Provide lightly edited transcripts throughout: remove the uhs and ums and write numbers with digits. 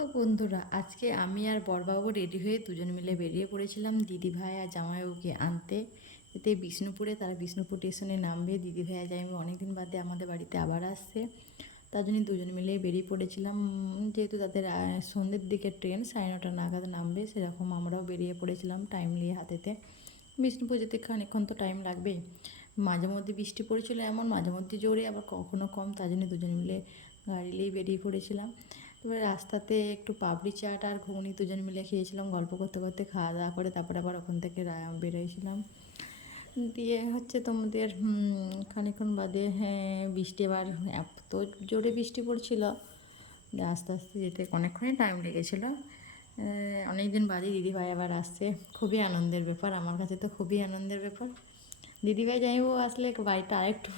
তো বন্ধুরা, আজকে আমি আর বড়বাবু রেডি হয়ে দুজন মিলে বেরিয়ে পড়েছিলাম দিদিভাই আর জামাইবাবুকে আনতে। এতে বিষ্ণুপুরে, তারা বিষ্ণুপুর স্টেশনে নামবে। দিদিভাই আর জামাইবাবু অনেকদিন বাদে আমাদের বাড়িতে আবার আসছে, তার জন্য দুজন মিলে বেরিয়ে পড়েছিলাম। যেহেতু তাদের সন্ধ্যের দিকে ট্রেন 9:30 নাগাদ নামবে, সেরকম আমরাও বেরিয়ে পড়েছিলাম টাইমলি হাতেতে। বিষ্ণুপুর যেতে খানিকক্ষণ তো টাইম লাগবেই। মাঝে মধ্যে বৃষ্টি পড়েছিল, এমন মাঝে মধ্যে জোরে, আবার কখনো কম, তার জন্য দুজন মিলে গাড়ি নিয়েই বেরিয়ে পড়েছিলাম। এবার রাস্তাতে একটু পাপড়ি চাট আর ঘুগনি দুজন মিলে খেয়েছিলাম, গল্প করতে করতে খাওয়া দাওয়া করে। তারপরে আবার ওখান থেকে বেরোয়েছিলাম। দিয়ে হচ্ছে তোমাদের খানিকক্ষণ বাদে, হ্যাঁ, বৃষ্টি এবার এত জোরে বৃষ্টি পড়ছিল, আস্তে আস্তে যেতে অনেকক্ষণই টাইম লেগেছিলো। অনেক দিন বাদে দিদিভাই আবার আসছে, খুবই আনন্দের ব্যাপার, আমার কাছে তো খুবই আনন্দের ব্যাপার। দিদিভাই যাইবো আসলে বাড়িটা আরেকটু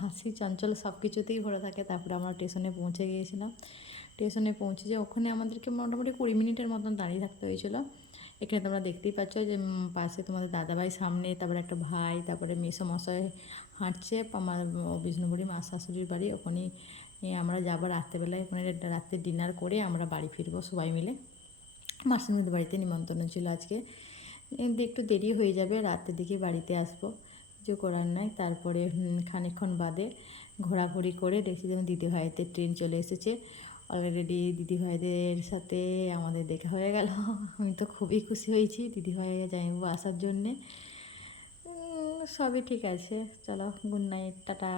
হাসি চঞ্চল সব কিছুতেই ভরে থাকে। তারপরে আমরা স্টেশনে পৌঁছে গিয়েছিলাম। স্টেশনে পৌঁছে যে ওখানে আমাদেরকে মোটামুটি 20 মিনিটের মতন দাঁড়িয়ে থাকতে হয়েছিল। এখানে তোমরা দেখতেই পাচ্ছ যে পাশে তোমাদের দাদাভাই সামনে, তারপরে একটা ভাই, তারপরে মেসোমশাই হাঁটছে। আমার বিষ্ণুপুরি মা শাশুড়ির বাড়ি ওখানেই। আমরা যাবো রাত্রেবেলায়, ওখানে রাত্রে ডিনার করে আমরা বাড়ি ফিরবো সবাই মিলে। মাসিমণিদের বাড়িতে নিমন্ত্রণ ছিল আজকে। একটু দেরি হয়ে যাবে, রাতের দিকে বাড়িতে আসবো, কিছু করার নাই। তারপরে খানিকক্ষণ বাদে ঘোরাঘুরি করে দেখছি যেন দিদিভাইদের ট্রেন চলে এসেছে অলরেডি। দিদিভাইদের সাথে আমাদের দেখা হয়ে গেল। আমি তো খুবই খুশি হয়েছি দিদিভাই জামাইবাবু আসার জন্যে। সবই ঠিক আছে, চলো, গুড নাইট, টাটা।